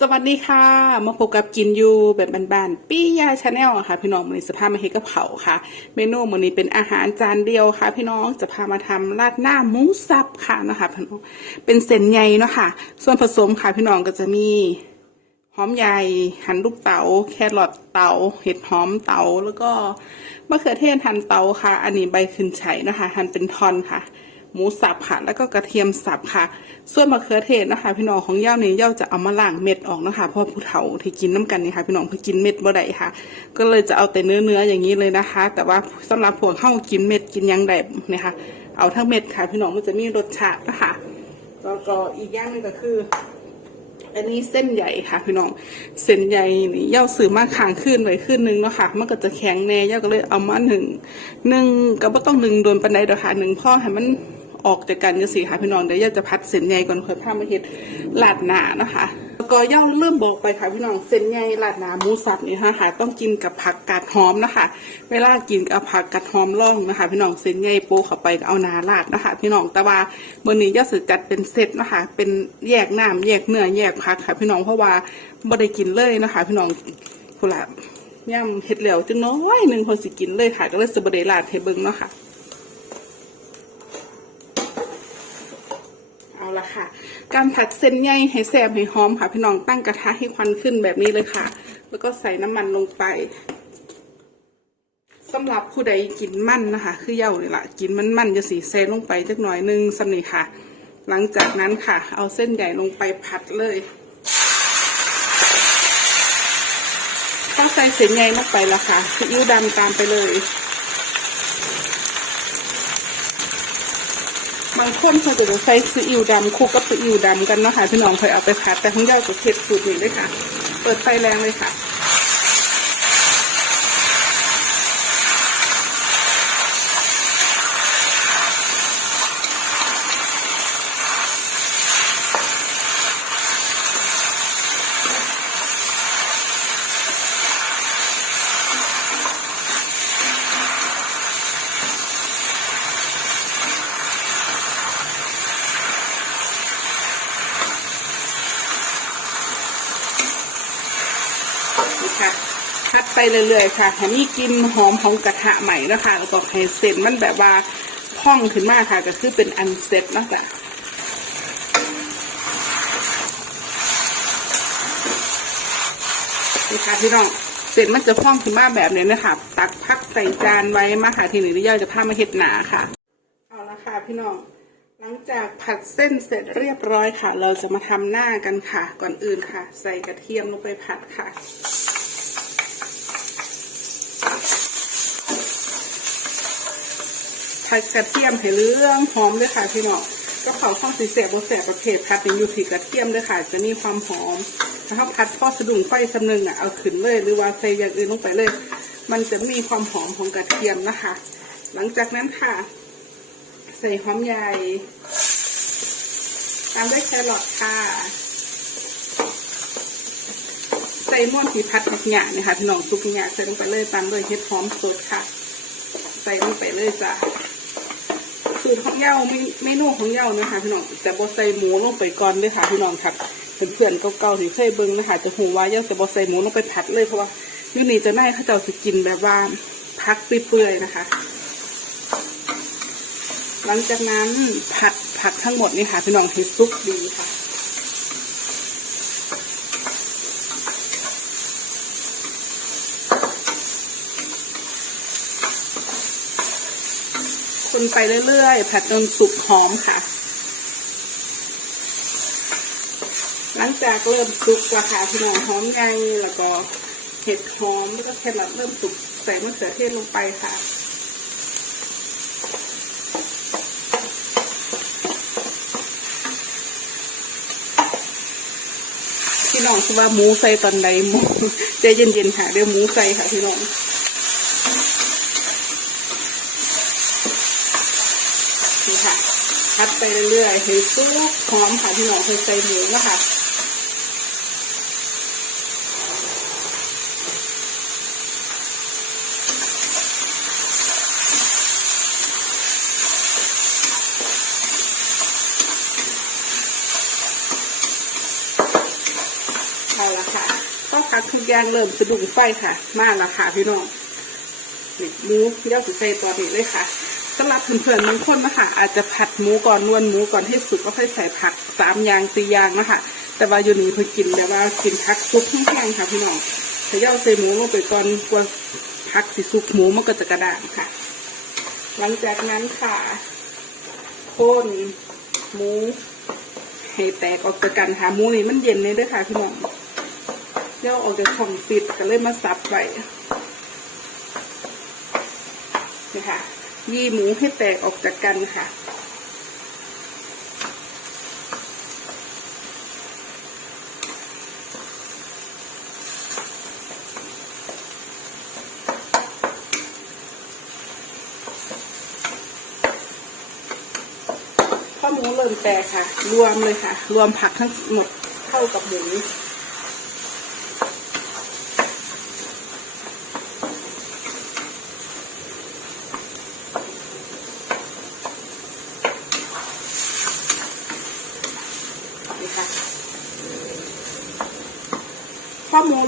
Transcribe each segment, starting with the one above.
สวัสดีค่ะ มาพบกับกินยูแบบบ้านๆปี้ยาชาแนลค่ะ พี่น้องวันนี้จะพามาเฮกะเพราค่ะ เมนูวันนี้เป็นอาหารจานเดียวค่ะ พี่น้องจะพามาทำราดหน้าหมูสับค่ะนะคะพี่น้องเป็นเส้นใหญ่เนาะค่ะ ส่วนผสมค่ะพี่น้องก็จะมีหอมใหญ่หั่นลูกเต๋าแครอทเต๋าเห็ดหอมเต๋าแล้วก็มะเขือเทศหั่นเต๋าค่ะ อันนี้ใบขึ้นไฉนะคะหั่นเป็นท่อนค่ะ หมูสับค่ะแล้วก็กระเทียมสับค่ะ ส่วนมะเขือเทศนะคะพี่น้องของย่าเนี่ยย่าจะเอามาล้างเม็ดออกนะคะเพราะผู้เฒ่าที่กินน้ำกันนี่ค่ะพี่น้องเพื่อกินเม็ดบ่ได้ค่ะ ก็เลยจะเอาแต่เนื้อเนื้อๆอย่างนี้เลยนะคะ แต่ว่าสำหรับพวกเข้ากินเม็ดกินยังไดเนี่ยค่ะเอาทั้งเม็ดค่ะ พี่น้องมันจะมีรสชาตินะคะแล้วก็อีกอย่างนึงก็คืออันนี้เส้นใหญ่ค่ะพี่น้อง เส้นใหญ่นี่ย่าซื้อมาค้างขึ้นไว้ขึ้นนึงเนาะค่ะมันก็จะแข็งแน่ย่าก็เลยเอามาหนึ่งหนึ่งก็บ่ต้องหนึ่งโดนปันไดเด้อค่ะหนึ่งพ่อให้มัน ออกจากกันจังซี่ค่ะพี่น้องเดี๋ยวย่าจะพัดเส้นใหญ่ก่อนค่อยพามาเฮ็ดลาดหนาเนาะคะแล้วก็ย่าเริ่มบอกไปค่ะพี่น้องเส้นใหญ่ลาดหนาหมูสับนี่นะคะต้องกินกับผักกาดหอมนะคะ เวลากินกับผักกาดหอมร่องนะคะ พี่น้องเส้นใหญ่โปเข้าไปเอาหนาลาดนะคะ พี่น้องแต่ว่ามื้อนี้ย่าสิจัดเป็นเซตนะคะ เป็นแยกน้ำแยกเนื้อแยกผักค่ะ พี่น้องเพราะว่าบ่ได้กินเลยนะคะ พี่น้องพุ่นละย่ำเฮ็ดแล้วจังน้อยหนึ่งพอสิกินเลยค่ะก็เลยสบ่ได้ลาดให้เบิ่งเนาะค่ะ เอาละ ค่ะ การผัดเส้นใยให้แซ่บให้หอมค่ะพี่น้องตั้งกระทะให้ควันขึ้นแบบนี้เลยค่ะ แล้วก็ใส่น้ำมันลงไปสำหรับผู้ใดกินมันนะคะ คือเย้านี่แหละกินมันมันจะสีเซลงไปจักหน่อยหนึงสำนีค่ะ หลังจากนั้นค่ะ เอาเส้นใหญ่ลงไปผัดเลยต้องใส่เส้นใยลงไปละค่ะซีอิ๊วดำตามไปเลยางคนเขาจะใส่ซีอิ๊วดำคลุกกับซีอิ๊วดำกันเนาะค่ะพี่น้องเคยเอาไปผัดแต่ของเจ้าจะเผ็ดสูตรนี้เลยค่ะ เปิดไฟแรงเลยค่ะ นี่ค่ะ พัดไปเรื่อยๆค่ะให้มีกลินหอมของกระทะใหม่นะคะแล้วก็ให้เส้นมันแบบว่าพองขึ้นมาค่ะก็คือเป็นอันเซ็ตนะจ้ะนี่ค่ะพี่น้องเส้นมันจะพองขึ้นมาแบบนี้นะคะตักพักใส่จานไว้มาค่ะทีนี้ดิยาจะพามาเห็ดหนาค่ะ เอาละค่ะพี่น้องหลังจากผัดเส้นเสร็จเรียบร้อยค่ะ เราจะมาทำหน้ากันค่ะ ก่อนอื่นค่ะ ใส่กระเทียมลงไปผัดค่ะ ผัดกระเทียมให้เหลืองหอมด้วยค่ะพี่น้องก็ขาข้าวสีแสบบนแสบประเภทผัดเป็นอยู่ที่กระเทียมด้วยค่ะ จะมีความหอมถ้าผัดพอสะดุ้งไฟสำนึงอะเอาขึ้นเลย หรือว่าใส่อย่างอื่นลงไปเลย มันจะมีความหอมของกระเทียมนะคะ หลังจากนั้นค่ะ ใส่หอมใหญ่ตามด้วยแครอทค่ะ ใส่ม่อนที่พัดผักหยาเนี่ยค่ะพี่น้องทุกอย่างใส่ลงไปเลยตามด้วยเห็ดหอมสดค่ะ ใส่ลงไปเลยจ้ะ สูตรของเย้าไม่ไม่นุ่มของเย้านะคะพี่น้องแต่บอใส่หมูลงไปก่อนเลยค่ะพี่น้องค่ะเพื่อนๆเก่าๆที่เคยเบิ้งนะคะจะหูว่าเย้าจะบอใส่หมูลงไปผัดเลยเพราะว่ายูนี่จะได้ข้าเจ้าสิกินแบบว่าพักเปื่อยๆนะคะ หลังจากนั้นผัดผักทั้งหมดนี่ค่ะพี่น้องให้ซุกดีค่ะ คนไปเรื่อยๆ ผัดจนสุกหอมค่ะ หลังจากเริ่มสุกราคาพี่น้องหอมใหญ่แล้วก็เห็ดหอมแล้วก็แครอทเริ่มสุกใส่มะเขือเทศลงไปค่ะพี่น้องคือว่าหมูใส่ตอนใดหมูใจเย็นๆค่ะเดี๋ยวหมูใส่ค่ะพี่น้อง นี่ค่ะ พัดไปเรื่อยๆให้ซุปหอมค่ะพี่น้องเคยใส่หมูนะคะคเอาละค่ะก็พักทุกอย่างเริ่มสะดุ้งไฟค่ะ มาและค่ะพี่น้องนี่หมูเย่าสุใส่ตอนนี้เลยค่ะ รับเพื่อนๆบางคนนะคะอาจจะผัดหมูก่อนนวลหมูก่อนให้สุกก็ค่อยใส่ผักสามอย่างสี่อย่างนะคะแต่ว่าอยู่นี้เพื่อกินแบบว่ากินผักซุปแห้งๆค่ะพี่น้องถ้าย่าใส่หมูลงไปก่อนกว่าผักสิสุกหมูมันก็จะกระด้างค่ะ หลังจากนั้นค่ะคนหมูให้แตกออกจากกันค่ะหมูนี่มันเย็นเลยด้วยค่ะพี่น้องเดี๋ยวออกจากช่องปิดก็เลยมาซับไว้นี่ค่ะ ยี่หมูให้แตกออกจากกันค่ะพอหมูเริ่มแตกค่ะ รวมเลยค่ะ รวมผักทั้งหมดเข้ากับหมู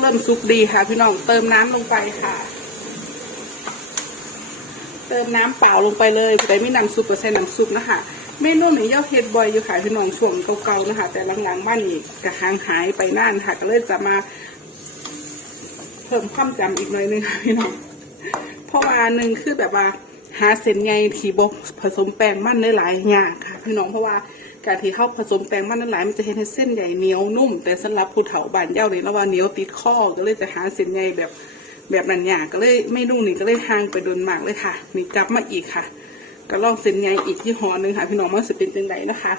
พอหมูเริ่มสุกดีค่ะ พี่น้องเติมน้ำลงไปค่ะ เติมน้ำเปล่าลงไปเลยแต่ไม่น้ำซุปก็ใส่น้ำซุปนะคะเมนูนี้เย่าเฮ็ดบ่อยอยู่ค่ะพี่น้องช่วงเก่าๆนะคะ แต่หลังๆบ้านนี้กระหางหายไปนานค่ะ ก็เลยจะมา เพิ่มความจำอีกหน่อยนึงค่ะพี่น้องเพราะว่าหนึ่งคือแบบว่าหาเส้นใยที่บผสมแป้งมันได้หลายอย่างค่ะ พี่น้องเพราะว่า การที่เข้าผสมแป้งมันได้หลายมันจะเห็นให้เส้นใหญ่เหนียวนุ่ม แต่สำหรับผู้เฒ่าบ้านเย่าเนี่ยแล้วว่าเหนียวติดข้อก็เลยจะหาเส้นใยแบบแบบนั้นอย่างก็เลยไม่ดูนี่ก็เลยห่างไปโดนมากเลยค่ะ นี่กลับมาอีกค่ะก็ลองเส้นใยอีกที่หอหนึ่งค่ะ พี่น้องมันจะเป็นจังไดนะคะ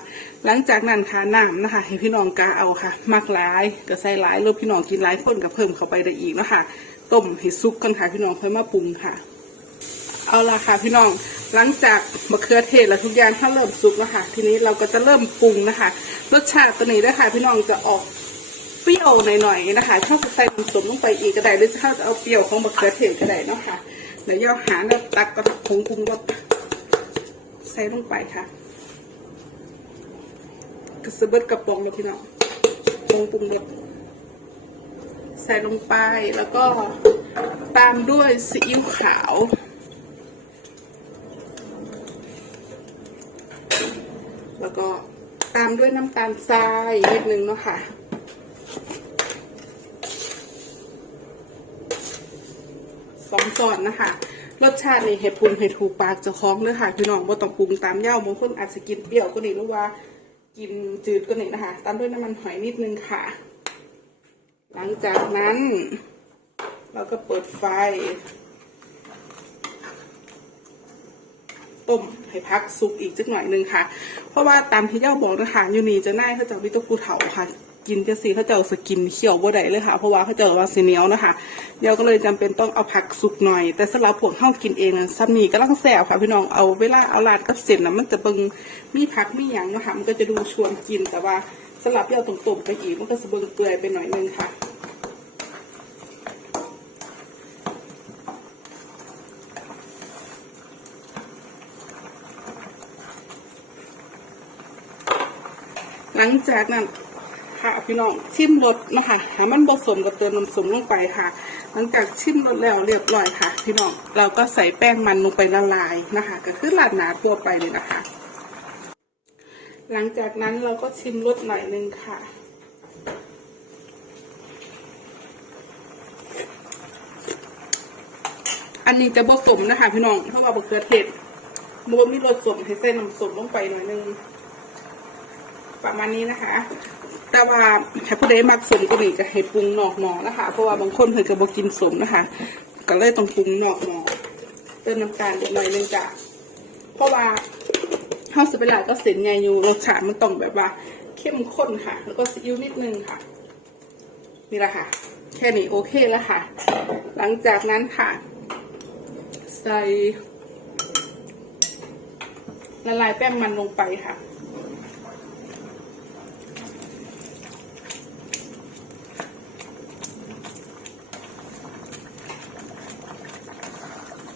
หลังจากนั้นค่ะน้ำนะคะให้พี่น้องกาเอาค่ะมักหลายก็ใส่หลายรสพี่น้องกินหลายคนก็เพิ่มเข้าไปได้อีกนะคะต้มให้ซุกกันค่ะพี่น้องค่อยมาปรุงค่ะ เอาละค่ะพี่น้อง หลังจากมะเขือเทศและทุกอย่างถ้าเริ่มสุกแล้วค่ะ ทีนี้เราก็จะเริ่มปรุงนะคะ รสชาติตัวนี้นะคะพี่น้องจะออกเปรี้ยวหน่อยๆนะคะชอบใส่น้ำส้มลงไปอีกก็ได้หรือถ้าจะเอาเปรี้ยวของมะเขือเทศก็ได้เนาะค่ะเดี๋ยวย่อหาแล้วตักกระผงปรุงรสใส่ลงไปค่ะกระสะเบิดกระป๋องเลยพี่น้องผงปรุงรสใส่ลงไปแล้วก็ตามด้วยซีอิ๊วขาว แล้วก็ตามด้วยน้ำตาลทรายนิดนึงเนาะค่ะ สองส่วนนะคะ รสชาตินี่เห็ดปรุงเห็ดถูกปากจะคล้องเลยค่ะพี่น้องบ่ต้องปรุงตามเย่าบางคนอาจจะกินเปรี้ยวก็นี่หรือว่ากินจืดก็นี่นะคะ ตามด้วยน้ำมันหอยนิดนึงค่ะ หลังจากนั้น เราก็เปิดไฟ ต้มให้พักซุปอีกสักหน่อยหนึงค่ะ เพราะว่าตามที่เจ้าบอกนะคะอยู่นี่จะน่ายเขาเจ้าวิตกูเถาค่ะ กินจะสีเขาเจ้าสกินเขียวบ่ได้เลยค่ะ เพราะว่าเขาเจ้าว่าสีเหนียวนะคะเดี๋ยวก็เลยจำเป็นต้องเอาผักสุกหน่อย แต่สำหรับพวกเฮากินเองนะซัมนี่ก็ลังแสบค่ะพี่น้องเอาเวลาเอาลาดกับเส้นนะมันจะเบิงมีผักมีหยังนะคะมันก็จะดูชวนกินแต่ว่าสำหรับเย่าตรงๆไปอีกมันก็จะเบิงเปื่อยไปหน่อยนึงค่ะ หลังจากนั้นค่ะพี่น้องชิมรสนะคะหามันผสมกับเติมน้ำส้มลงไปค่ะ หลังจากชิมรสแล้วเรียบร้อยค่ะ พี่น้องเราก็ใส่แป้งมันลงไปละลายนะคะ ก็คือลาดหนาทั่วไปเลยนะคะ หลังจากนั้นเราก็ชิมรสหน่อยนึงค่ะอันนี้จะผสมนะคะพี่น้องเพราะว่าบะเขือเทศมันบ่มีรสสมให้ใส่น้ำส้มลงไปหน่อยนึง ประมาณนี้นะคะ แต่ว่าถ้าผู้ใดมักสมก็นี่จะให้ปรุงนอกหมอนะคะ เพราะว่าบางคนเพิ่นก็บ่กินสมนะคะ ก็เลยต้องปรุงนอกหมอเติมน้ำตาลเล็กน้อยหนึงจ้ะเพราะว่าเฮาวสิไปหลาก็เส้นใหญ่อยู่รสชาติมันต้องแบบว่า เข้มข้นค่ะ แล้วก็ซีอิ๊วนิดนึงค่ะ นี่แหละค่ะ แค่นี้โอเคแล้วค่ะ หลังจากนั้นค่ะ ใส่ละลายแป้งมันลงไปค่ะ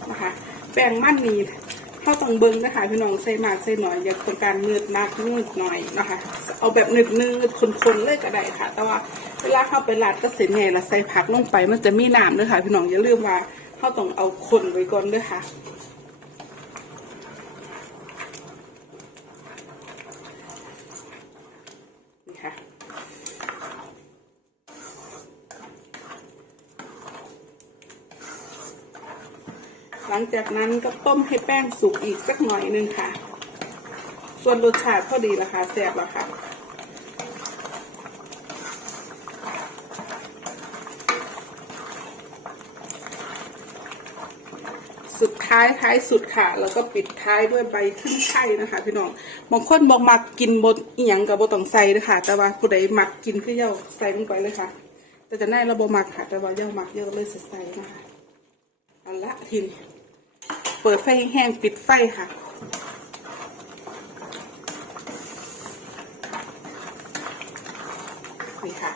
นะคะ แป้งมันนี่เข้าต้องเบิ้งนะคะพี่น้องใส่มากใส่หน่อยอย่าต้องการเนืดมากเนืดหน่อยนะคะ เอาแบบเนืดเนืดคนๆเลยก็ได้ค่ะ แต่ว่าเวลาเข้าไปราดก็เสร็จไงละใส่ผักลงไปมันจะมีน้ำด้วยค่ะ พี่น้องอย่าลืมว่าเขาต้องเอาคนไว้ก่อนด้วยค่ะ หลังจากนั้นก็ต้มให้แป้งสุกอีกสักหน่อยนึงค่ะ ส่วนรสชาติพอดีละค่ะแซ่บล้วค่ะสุดท้ายท้ายสุดค่ะ แล้วก็ปิดท้ายด้วยใบขึ้นไช่นะคะ พี่น้องบางคนบอกมักกินบดอีหยังกับบต้องใส่นะคะแต่ว่าผู้ใดมักกินคือเย่าใส่ลงไปเลยค่ะ แต่จะได้ระบบมักค่ะ แต่ว่าเย่ามักเยอะเลยใส่นะคะเอันละทีนี้ เปิดไฟแห้งปิดไฟค่ะ นี่ค่ะ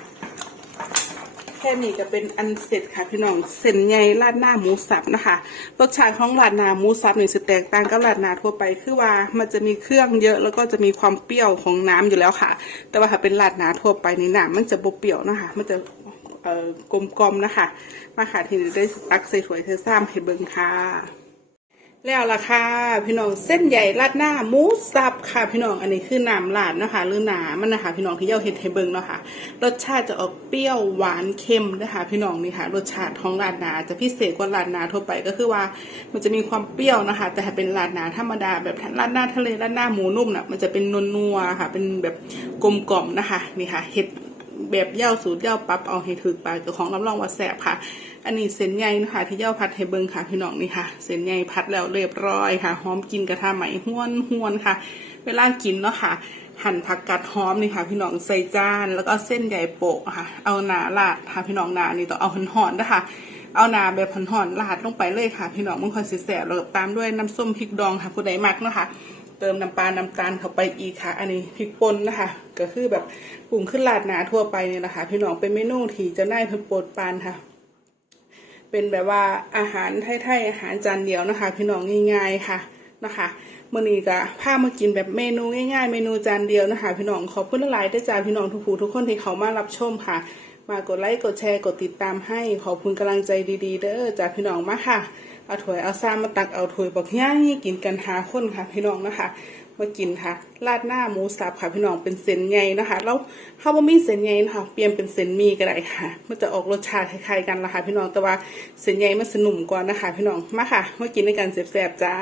แค่นี้ก็เป็นอันเสร็จค่ะพี่น้อง เส้นใหญ่ราดหน้าหมูสับนะคะ รสชาติของราดหน้าหมูสับนี่จะแตกต่างกับราดหน้าทั่วไป คือว่ามันจะมีเครื่องเยอะแล้วก็จะมีความเปรี้ยวของน้ำอยู่แล้วค่ะ แต่ว่าถ้าเป็นราดหน้าทั่วไปนี่น้ำมันจะบเปรี้ยวนะคะ มันจะเอ่อกลมๆนะคะ มาค่ะ ทีนี้ได้ตักใส่ถ้วยเธอซ้ำให้เบิ่งค่ะ แล้วล่ะค่ะพี่น้องเส้นใหญ่ราดหน้าหมูสับค่ะพี่น้องอันนี้คือน้ำราดนะคะหรือหนามันนะคะพี่น้องที่เย่าเห็ดให้เบิงเนาะค่ะรสชาติจะออกเปรี้ยวหวานเค็มนะคะพี่น้องนี่ค่ะ รสชาติของราดหนาจะพิเศษกว่าราดหนาทั่วไปก็คือว่ามันจะมีความเปรี้ยวนะคะ แต่ถ้าเป็นราดหนาธรรมดาแบบราดหน้าทะเลราดหน้าหมูนุ่มน่ะมันจะเป็นนัวๆค่ะ เป็นแบบกลมกล่อมนะคะนี่ค่ะเห็ด แบบเย่าสูตรเย่าปรับเอาให้ถึกปากเจ้าของรับรองว่าแสบค่ะ อันนี้เส้นใหญ่นะคะที่เย่าพัดให้เบิงค่ะพี่น้องนี่ค่ะ เส้นใหญ่พัดแล้วเรียบร้อยค่ะหอมกินกระทะไหมห้วนห้วนค่ะ เวลากินเนาะค่ะ หั่นผักกัดหอมนี่ค่ะ พี่น้องใส่จาน แล้วก็เส้นใหญ่โปะค่ะ เอาหนาลาดค่ะพี่น้องหนานี่ต้องเอาห่อนๆนะคะเอาหนาแบบห่อนๆลาดลงไปเลยค่ะ พี่น้องมันคอยสิแสบแล้วตามด้วยน้ำส้มพริกดองค่ะผู้ใดมักเนาะค่ะ เติมน้ำปลา น้ำตาลเข้าไปอีกค่ะ อันนี้พริกป่นนะคะ ก็คือแบบปรุงขึ้นลาดหนาทั่วไปเนี่ยนะคะ พี่น้องเป็นเมนูที่จะได้เพิ่มโปรดปานค่ะ เป็นแบบว่าอาหารไทยๆอาหารจานเดียวนะคะ พี่น้องง่าย ๆค่ะนะคะมื่อนี้ก็พามากินแบบเมนูง่ายๆ เมนูจานเดียวนะคะ พี่น้องขอบคุณหลายๆด้วยจ้าพี่น้องทุกผู้ทุกคนที่เขามารับชมค่ะ มากดไลค์กดแชร์กดติดตามให้ขอบคุณกำลังใจดีๆ เด้อจ้าพี่น้องมาค่ะ เอาถ้วยเอาซ้ำมาตักเอาถ้วยบอกย่างกินกันหาคนค่ะพี่น้องนะคะมากินค่ะราดหน้าหมูสับค่ะพี่น้องเป็นเส้นใหญ่นะคะแล้วข้าวบะหมี่เส้นใหญ่นะคะเปลี่ยนเป็นเส้นมีก็ได้ค่ะ มันจะออกรสชาติคล้ายๆกันละค่ะพี่น้องแต่ว่าเส้นใหญ่มันสนุ่มกว่านะคะ พี่น้องมาค่ะมากินด้วยกันแซ่บๆจ้า